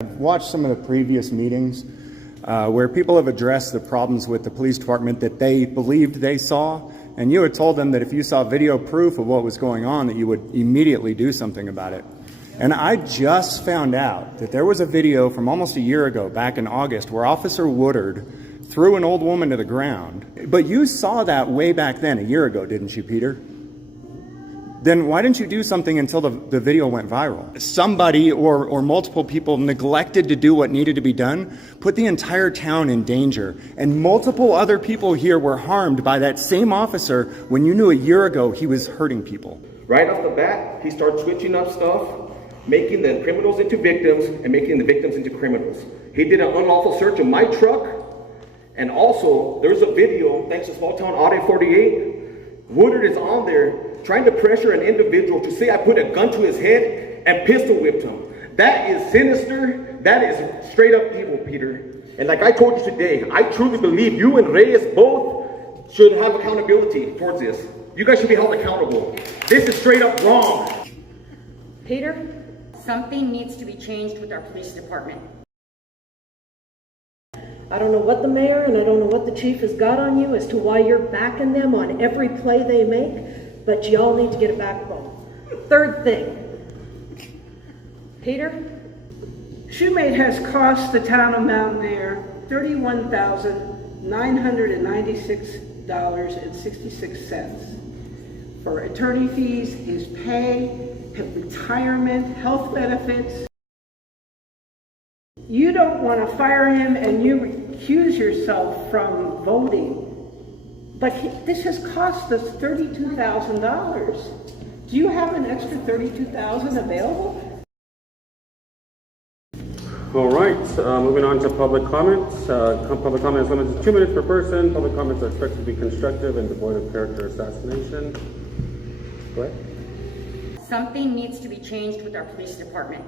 I've watched some of the previous meetings where people have addressed the problems with the police department that they believed they saw, and you had told them that if you saw video proof of what was going on, that you would immediately do something about it. And I just found out that there was a video from almost a year ago, back in August, where Officer Woodard threw an old woman to the ground. But you saw that way back then, a year ago, didn't you, Peter? Then why didn't you do something until the video went viral? Somebody or multiple people neglected to do what needed to be done, put the entire town in danger, and multiple other people here were harmed by that same officer when you knew a year ago he was hurting people. Right off the bat, he started switching up stuff, making the criminals into victims and making the victims into criminals. He did an unlawful search of my truck, and also there's a video, thanks to small town Audit 48, Woodard is on there trying to pressure an individual to say I put a gun to his head and pistol whipped him. That is sinister. That is straight up evil, Peter. And like I told you today, I truly believe you and Reyes both should have accountability towards this. You guys should be held accountable. This is straight up wrong. Peter, something needs to be changed with our police department. I don't know what the mayor and I don't know what the chief has got on you as to why you're backing them on every play they make, but y'all need to get a backbone. Third thing, Peter? Shoemate has cost the town of Mountainair $31,996.66 for attorney fees, his pay, his retirement, health benefits. You don't want to fire him and you recuse yourself from voting. But this has cost us $32,000. Do you have an extra $32,000 available? All right, moving on to public comments. Public comment is limited to 2 minutes per person. Public comments are expected to be constructive and devoid of character assassination. Go ahead. Something needs to be changed with our police department.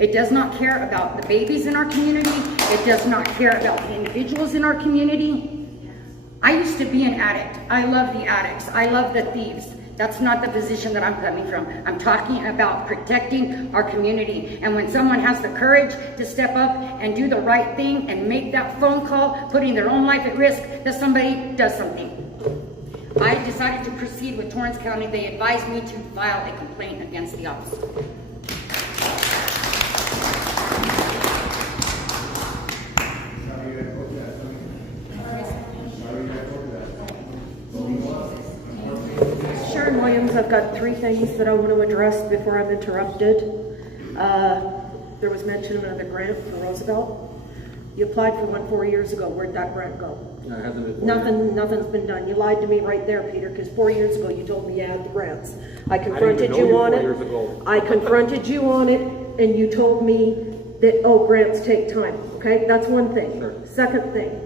It does not care about the babies in our community. It does not care about the individuals in our community. I used to be an addict. I love the addicts. I love the thieves. That's not the position that I'm coming from. I'm talking about protecting our community. And when someone has the courage to step up and do the right thing and make that phone call, putting their own life at risk, that somebody does something. I decided to proceed with Torrance County. They advised me to file a complaint against the officer. Williams, I've got 3 things that I want to address before I'm interrupted. There was mention of another grant for Roosevelt. You applied for one 4 years ago. Where'd that grant go? It hasn't been 4 years. Nothing's been done. You lied to me right there, Peter, because 4 years ago you told me you had the grants. I confronted you on it. I confronted you on it, and you told me that, oh, grants take time. Okay, that's one thing. Sure. Second thing,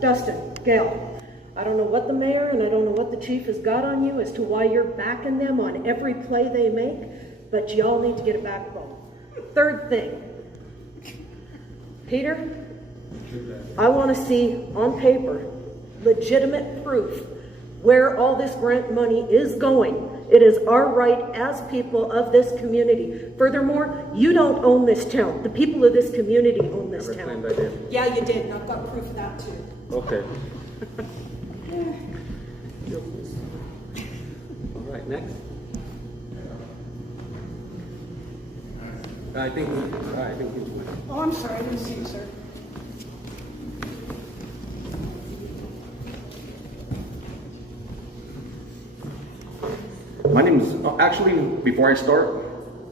Dustin, Gail. I don't know what the mayor and I don't know what the chief has got on you as to why you're backing them on every play they make, but y'all need to get a backbone. Third thing, Peter, I want to see on paper legitimate proof where all this grant money is going. It is our right as people of this community. Furthermore, you don't own this town. The people of this community own this town. I did. Yeah, you did, and I've got proof of that too. Okay. All right, next. I think. Oh, I'm sorry, I didn't see you, sir. My name is, actually, before I start,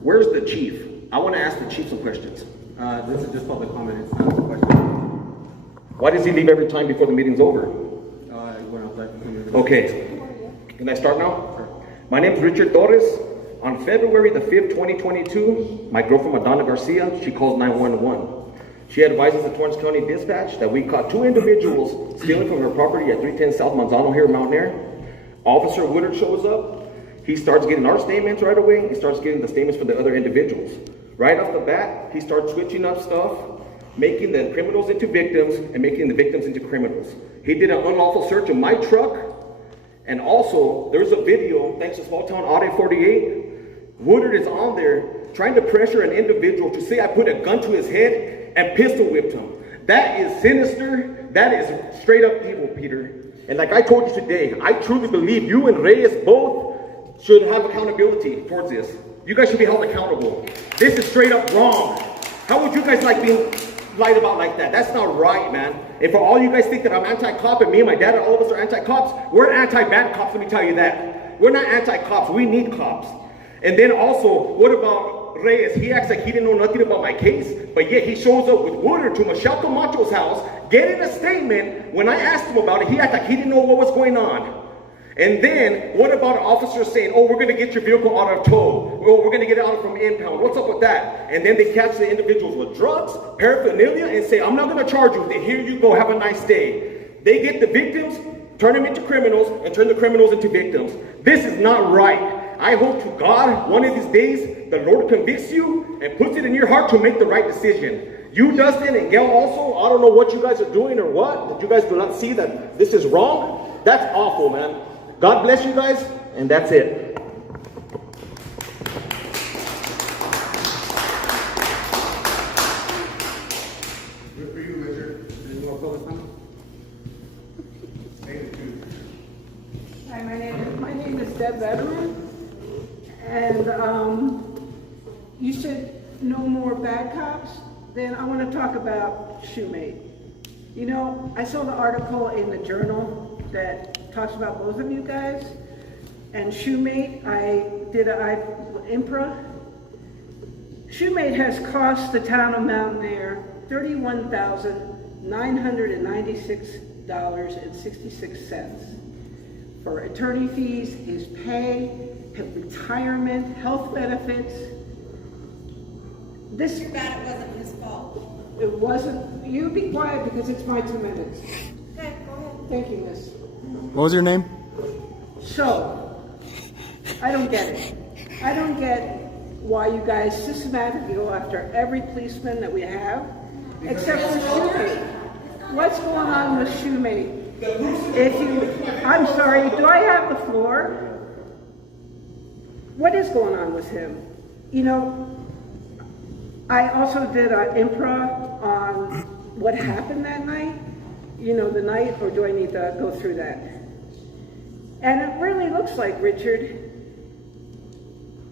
where's the chief? I want to ask the chief some questions. This is just public comment. It's not a question. Why does he leave every time before the meeting's over? When I was like, Okay, can I start now? Sure. My name is Richard Torres. On February the 5th, 2022, my girlfriend Madonna Garcia, she calls 911. She advises the Torrance County Dispatch that we caught 2 individuals stealing from her property at 310 South Manzano here in Mountainair. Officer Woodard shows up. He starts getting our statements right away. He starts getting the statements for the other individuals. Right off the bat, he starts switching up stuff, making the criminals into victims and making the victims into criminals. He did an unlawful search of my truck, and also there's a video, thanks to small town Audit 48, Woodard is on there trying to pressure an individual to say I put a gun to his head and pistol whipped him. That is sinister. That is straight up evil, Peter. And like I told you today, I truly believe you and Reyes both should have accountability towards this. You guys should be held accountable. This is straight up wrong. How would you guys like being lied about like that? That's not right, man. And for all you guys think that I'm anti-cop and me and my dad and all of us are anti-cops, we're anti-bad cops, let me tell you that. We're not anti-cops, we need cops. And then also, what about Reyes? He acts like he didn't know nothing about my case, but yet he shows up with Woodard to Michelle Camacho's house, getting a statement. When I asked him about it, he acted like he didn't know what was going on. And then, what about an officer saying, oh, we're going to get your vehicle out of tow. Oh, we're going to get it out from impound. What's up with that? And then they catch the individuals with drugs, paraphernalia, and say, I'm not going to charge you. Here you go. Have a nice day. They get the victims, turn them into criminals, and turn the criminals into victims. This is not right. I hope to God, one of these days, the Lord convicts you and puts it in your heart to make the right decision. You, Dustin, and Gail also, I don't know what you guys are doing or what, that you guys do not see that this is wrong. That's awful, man. God bless you guys, and that's it. Good for you, Richard. Any more public comment? Hi, my name is Deb Veteran, and you said no more bad cops. Then I want to talk about Shoemate. You know, I saw the article in the Journal that talks about both of you guys, and Shoemate. I did IMPRA. Shoemate has cost the town of Mountainair $31,996.66 for attorney fees, his pay, his retirement, health benefits. This Too bad it wasn't his fault. it wasn't. You be quiet because it's my 2 minutes. Okay, go ahead. Thank you, miss. What was your name? So, I don't get it. I don't get why you guys systematically go after every policeman that we have, except for Shoemate. What's going on with Shoemate? I'm sorry, do I have the floor? What is going on with him? You know, I also did an improv on what happened that night. You know, the night, or do I need to go through that? And it really looks like, Richard,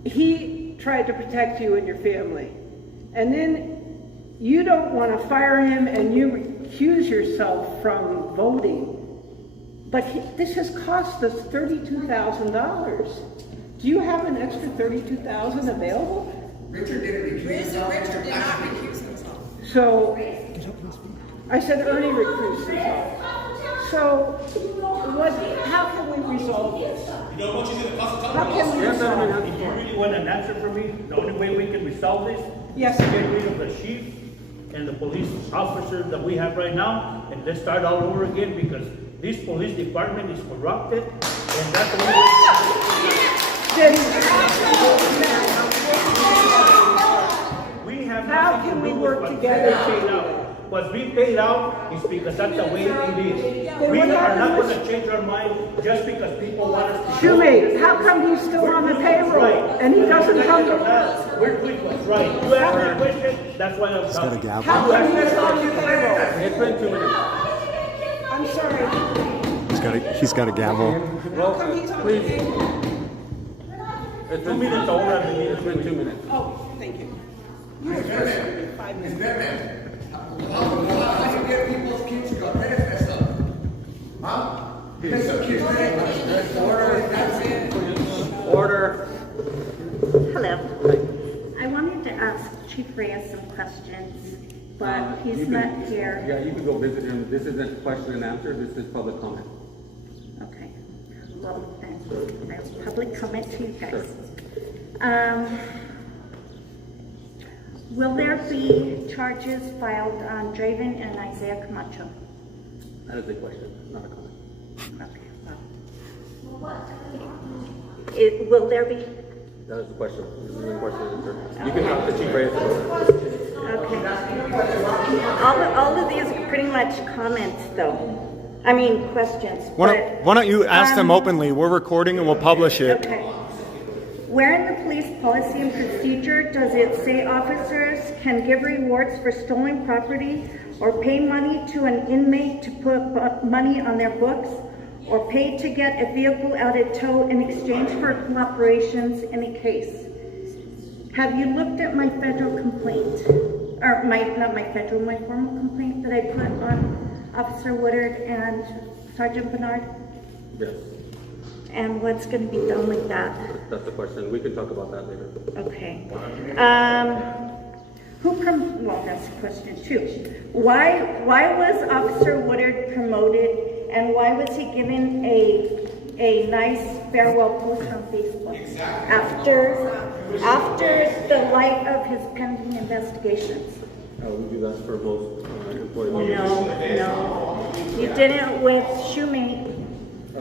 he tried to protect you and your family. And then you don't want to fire him and you recuse yourself from voting. But this has cost us $32,000. Do you have an extra $32,000 available? Richard did not recuse himself. So, I said Ernie recused himself. So, how can we resolve this? You know what you did? How can we resolve it? If you really want an answer from me, the only way we can resolve this Yes. is to get rid of the chief and the police officers that we have right now, and let's start all over again, because this police department is corrupted, and that's the only way. We have How nothing can to we do with work what's together? paid out. What's being paid out is because that's the way it is. Then We what are not happens- going to change our mind just because people want us to. Shoemate, how come he's still on the payroll and he doesn't come to work? We're doing what's right. You asked me a question, that's why I'm talking. gavel. How come he's on the payroll? It's been 2 minutes. I'm sorry. He's got a gavel. How come he's on the payroll? It's 2 minutes over, I mean, It's been 2 minutes. Oh, thank you. You were supposed to be 5 minutes. How you get people's kids to go? That is messed up. Huh? Mess up kids. Order. Hello. I wanted to ask Chief Reyes some questions, but he's not here. Yeah, you can go visit him. This isn't question and answer, this is public comment. Okay. Well, then, public comment to you guys. Will there be charges filed on Draven and Isaiah Camacho? That is a question, not a comment. Okay, well. Will there be? That is the question. This is a question and answer. You can talk to Chief Reyes about Okay. All of these are pretty much comments, though. I mean, questions. Why don't you ask them openly? We're recording and we'll publish it. Okay. Where in the police policy and procedure does it say officers can give rewards for stolen property or pay money to an inmate to put money on their books or pay to get a vehicle out of tow in exchange for cooperations in a case? Have you looked at my federal complaint? Or my formal complaint that I put on Officer Woodard and Sergeant Bernard? Yes, And what's going to be done with that? that's the question. We can talk about that later. Okay. Well, that's question 2. Why was Officer Woodard promoted, and why was he given a nice farewell post on Facebook? After the light of his pending investigations? We do that for most employees. No. You did it with Shoemate.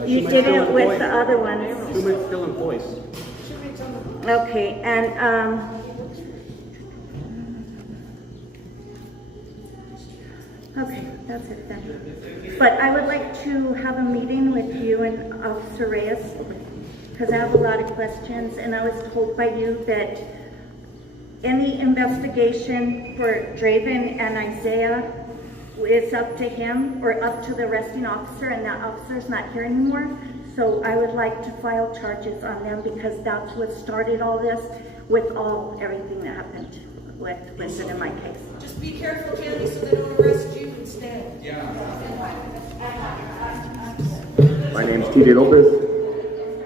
You did it with the other ones. Shoemate's still employed. Okay, and okay, that's it then. But I would like to have a meeting with you and Officer Reyes, because I have a lot of questions, and I was told by you that any investigation for Draven and Isaiah is up to him or up to the arresting officer, and that officer's not here anymore. So I would like to file charges on them, because that's what started all this with everything that happened with Winston in my case. Just be careful, Candy, so they don't arrest you instead. My name's T.J. Lopez,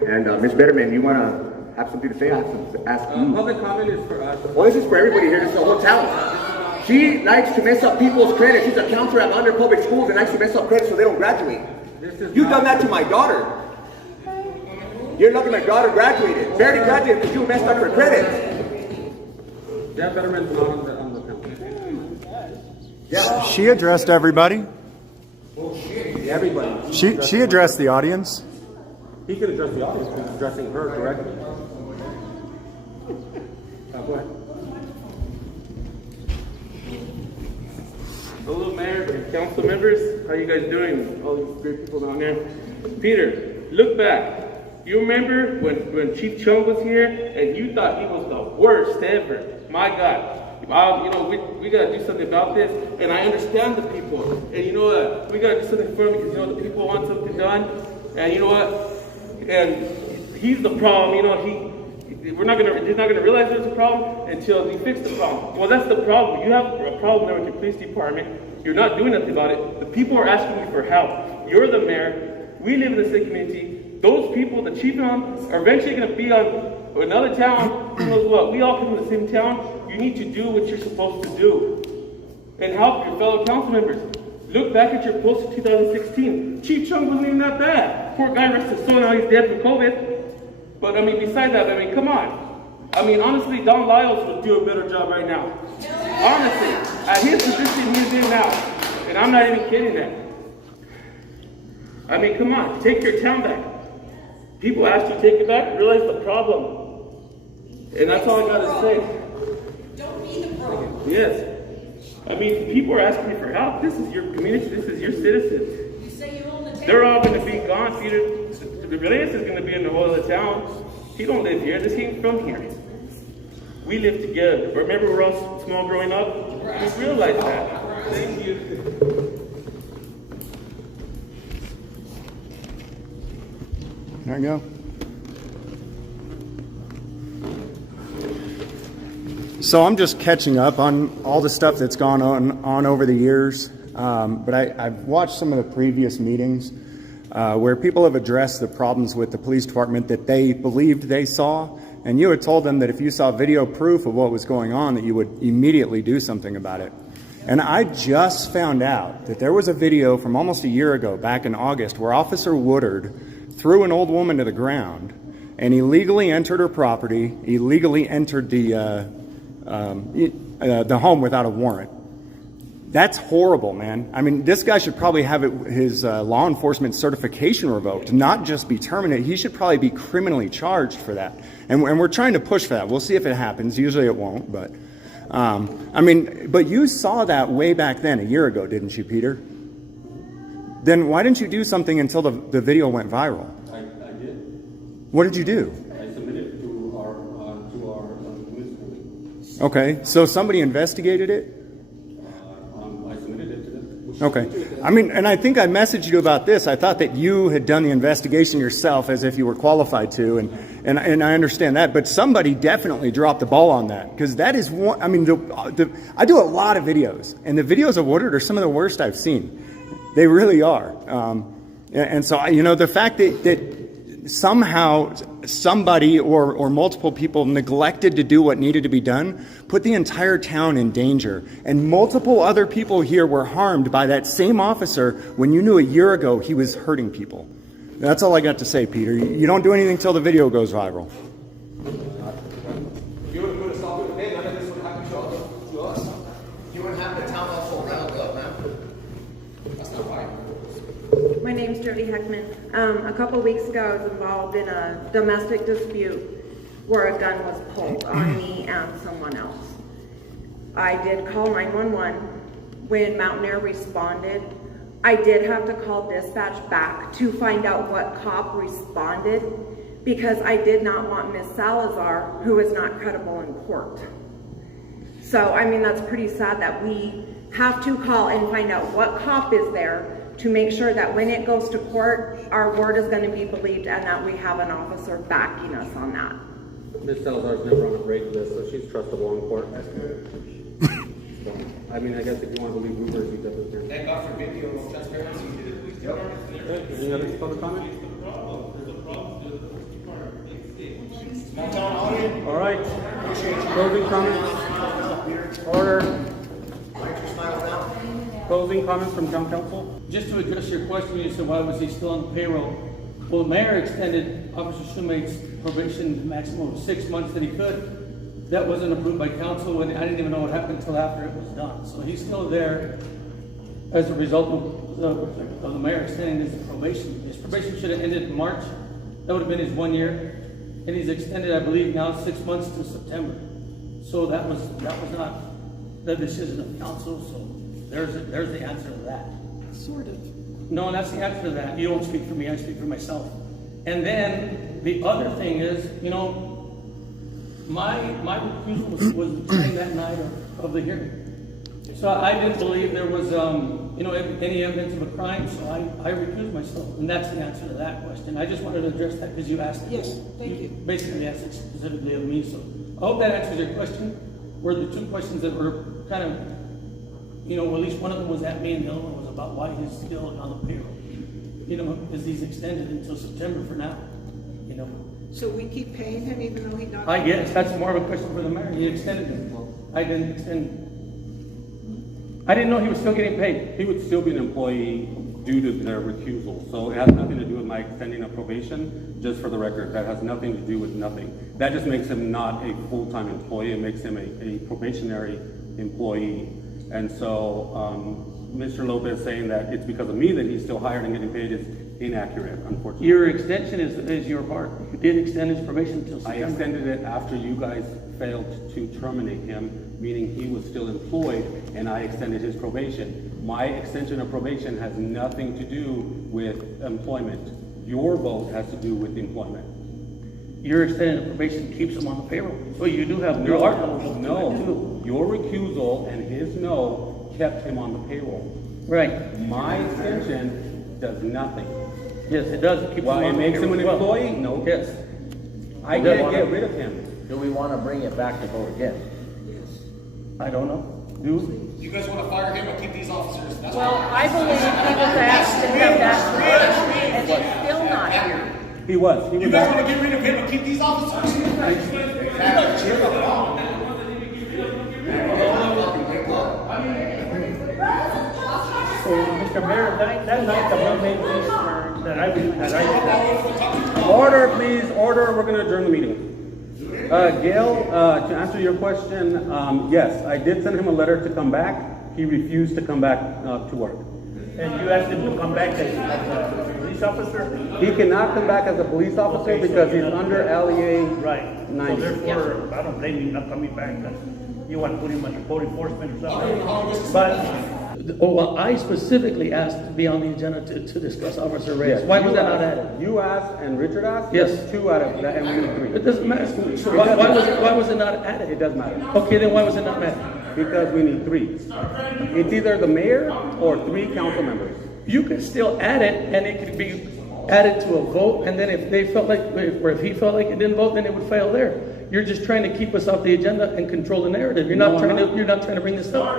and Ms. Betterman, you want to have something to say? I have something to ask you. Public comment is for us. Well, this is for everybody here. This is the whole town. She likes to mess up people's credit. She's a counselor at Mountainair Public Schools and likes to mess up credit so they don't graduate. You've done that to my daughter. You're lucky my daughter graduated. Barely graduated because you messed up her credit. That Betterman's not on the council. Yeah. She addressed everybody. Everybody. She addressed the audience. He could address the audience. He's addressing her directly. Go ahead. Hello, Mayor and council members. How you guys doing? All these great people down there. Peter, look back. You remember when Chief Chung was here and you thought he was the worst ever? My God. We got to do something about this. And I understand the people. And you know what? We got to do something for them because, the people want something done. And you know what? And he's the problem. He's not gonna realize there's a problem until we fix the problem. Well, that's the problem. You have a problem there with your police department. You're not doing nothing about it. The people are asking you for help. You're the mayor. We live in the same community. Those people, the chief are eventually gonna be on another town. Who knows what? We all come from the same town. You need to do what you're supposed to do and help your fellow council members. Look back at your post of 2016. Chief Chung wasn't even that bad. Poor guy, rest his soul, now he's dead from COVID. But besides that, come on. Honestly, Don Lyles would do a better job right now. Honestly, at his position he's in now. And I'm not even kidding that. Come on, take your town back. People ask you to take it back, realize the problem. And that's all I gotta say. Don't be the problem. Yes. People are asking you for help. This is your community, this is your citizens. You say you own the town. They're all gonna be gone, Peter. The Reyes is gonna be in the whole of the town. He don't live here, this came from here. We live together. Remember we're all small growing up? We realized that. Thank you. There you go. So I'm just catching up on all the stuff that's gone on over the years, but I've watched some of the previous meetings where people have addressed the problems with the police department that they believed they saw, and you had told them that if you saw video proof of what was going on, that you would immediately do something about it. And I just found out that there was a video from almost a year ago, back in August, where Officer Woodard threw an old woman to the ground and illegally entered her property, illegally entered the home without a warrant. That's horrible, man. This guy should probably have his law enforcement certification revoked, not just be terminated. He should probably be criminally charged for that. And we're trying to push for that. We'll see if it happens. Usually it won't, but but you saw that way back then, a year ago, didn't you, Peter? Then why didn't you do something until the video went viral? I did. What did you do? I submitted to our Okay, so somebody investigated it? I submitted it to them. Okay. I mean, and I think I messaged you about this. I thought that you had done the investigation yourself as if you were qualified to, and I understand that. But somebody definitely dropped the ball on that, because that is one. I mean, I do a lot of videos, and the videos of Woodard are some of the worst I've seen. They really are. And so, you know, the fact that somehow somebody or multiple people neglected to do what needed to be done put the entire town in danger, and multiple other people here were harmed by that same officer when you knew a year ago he was hurting people. That's all I got to say, Peter. You don't do anything till the video goes viral. If you would have put a stop to it today, none of this would happen to us. You wouldn't have the town hall sold out, man. That's not right. My name's Jody Heckman. A couple weeks ago, I was involved in a domestic dispute where a gun was pulled on me and someone else. I did call 911. When Mountainair responded, I did have to call dispatch back to find out what cop responded, because I did not want Miss Salazar, who is not credible in court. So, I mean, that's pretty sad that we have to call and find out what cop is there to make sure that when it goes to court, our word is going to be believed and that we have an officer backing us on that. Ms. Salazar's never on a break list, so she's trustable in court. That's good. So, I mean, I guess if you want to believe rumors, you definitely can. Thank God for video transparency. Okay, any other public comment? Small town audit. All right, closing comments? Order. Closing comments from town council? Just to address your question, you said why was he still on the payroll? Well, the mayor extended Officer Shoemate's probation to a maximum of 6 months that he could. That wasn't approved by council, and I didn't even know what happened until after it was done. So he's still there as a result of the mayor extending his probation. His probation should have ended in March. That would have been his 1 year. And he's extended, I believe, now 6 months to September. So that was not the decision of council, so there's the answer to that. Sort of. No, that's the answer to that. You don't speak for me, I speak for myself. And then the other thing is, you know, my recusal was during that night of the hearing. So I didn't believe there was, you know, any evidence of a crime, so I recused myself. And that's the answer to that question. I just wanted to address that because you asked it. Yes, thank you. Basically asked it specifically of me, so I hope that answers your question. Were the two questions that were kind of, you know, at least one of them was at me and the other one was about why he's still on the payroll. You know, because he's extended until September for now, you know. So we keep paying him even though he's not? I guess that's more of a question for the mayor. He extended him. I didn't extend. I didn't know he was still getting paid. He would still be an employee due to their recusal. So it has nothing to do with my extending a probation, just for the record. That has nothing to do with nothing. That just makes him not a full-time employee. It makes him a probationary employee. And so Mr. Lopez saying that it's because of me that he's still hired and getting paid is inaccurate, unfortunately. Your extension is your part. You did extend his probation until September. I extended it after you guys failed to terminate him, meaning he was still employed, and I extended his probation. My extension of probation has nothing to do with employment. Your vote has to do with employment. Your extended probation keeps him on the payroll. So you do have No. Your recusal and his no kept him on the payroll. Right. My extension does nothing. Yes, it does. It keeps Why him on it the makes him an payroll as well. employee? No. Yes. I can't get rid of him. Do we want to bring it back to vote again? I don't know. You guys want to fire him or keep these officers? That's Well, I believe he was asked to come back and he's still not here. He was. You guys want to get rid of him and keep these officers? So, Mr. Mayor, that night that we made this, Order, please. Order. We're going to adjourn the meeting. Gail, to answer your question, yes, I did send him a letter to come back. He refused to come back to work. and you asked him to come back as a police officer? He cannot come back as a police officer because he's under LEA Right. 90. So therefore, I don't blame you not coming back. You want to put him under code enforcement or something. But well, I specifically asked to be on the agenda to discuss Officer Reyes. Why was that not added? You asked and Richard asked? Yes. There's 2 out of that, and we need 3. It doesn't matter. So why was it not added? It does matter. Okay, then why was it not added? Because we need 3. It's either the mayor or 3 council members. You could still add it, and it could be added to a vote, and then if they felt like, or if he felt like it didn't vote, then it would fail there. You're just trying to keep us off the agenda and control the narrative. You're not trying to bring this up.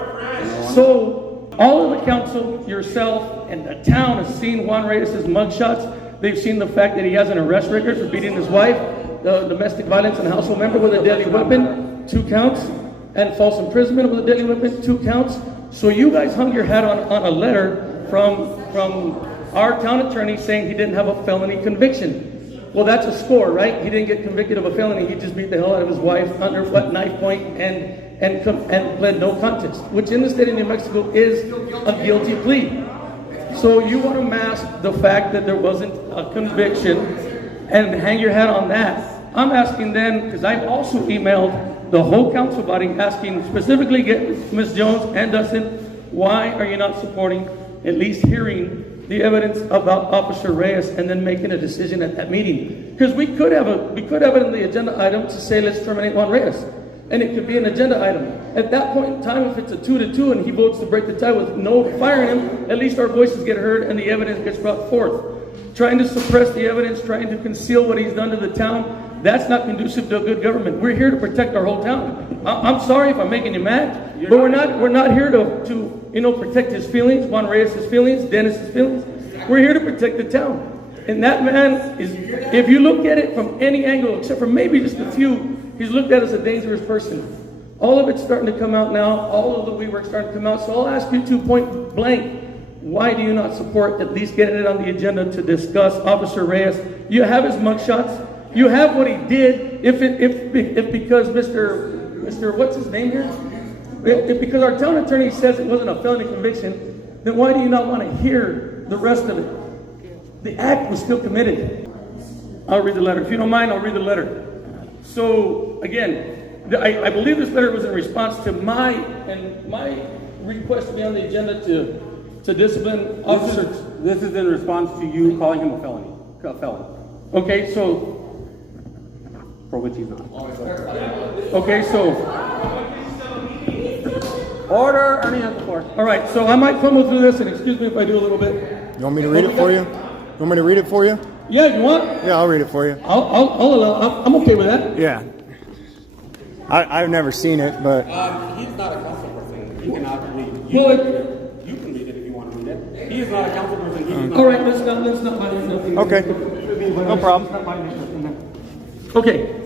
So all of the council, yourself, and the town has seen Juan Reyes' mugshots. They've seen the fact that he has an arrest record for beating his wife, domestic violence and household member with a deadly weapon, 2 counts, and false imprisonment with a deadly weapon, 2 counts. So you guys hung your hat on a letter from our town attorney saying he didn't have a felony conviction. Well, that's a score, right? He didn't get convicted of a felony. He just beat the hell out of his wife under knife point and pled no contest, which in the state of New Mexico is a guilty plea. So you want to mask the fact that there wasn't a conviction and hang your hat on that. I'm asking then, because I've also emailed the whole council body asking specifically get Ms. Jones and Dustin, why are you not supporting at least hearing the evidence about Officer Reyes and then making a decision at that meeting? Because we could have it in the agenda item to say let's terminate Juan Reyes, and it could be an agenda item. At that point in time, if it's a 2-2 and he votes to break the tie with no firing him, at least our voices get heard and the evidence gets brought forth. Trying to suppress the evidence, trying to conceal what he's done to the town, that's not conducive to a good government. We're here to protect our whole town. I'm sorry if I'm making you mad, but we're not here to protect his feelings, Juan Reyes' feelings, Dennis's feelings. We're here to protect the town. And that man is, if you look at it from any angle, except for maybe just a few, he's looked at as a dangerous person. All of it's starting to come out now. All of the WeWork's starting to come out. So I'll ask you 2 point blank. Why do you not support at least getting it on the agenda to discuss Officer Reyes? You have his mugshots. You have what he did. If because Mr. what's his name here? If because our town attorney says it wasn't a felony conviction, then why do you not want to hear the rest of it? The act was still committed. I'll read the letter. If you don't mind, I'll read the letter. So again, I believe this letter was in response to my request to be on the agenda to discipline officers. This is in response to you calling him a felon. Okay, so. For which he's not. Okay, so. Order, Ernie has the floor. All right, so I might fumble through this, and excuse me if I do a little bit. You want me to read it for you? You want me to read it for you? Yeah, you want? Yeah, I'll read it for you. I'm okay with that. Yeah. I've never seen it, but. He's not a council person. He cannot read. You can read it if you want to read it. He is not a council person. All right, let's not mind nothing. Okay. No problem. Okay.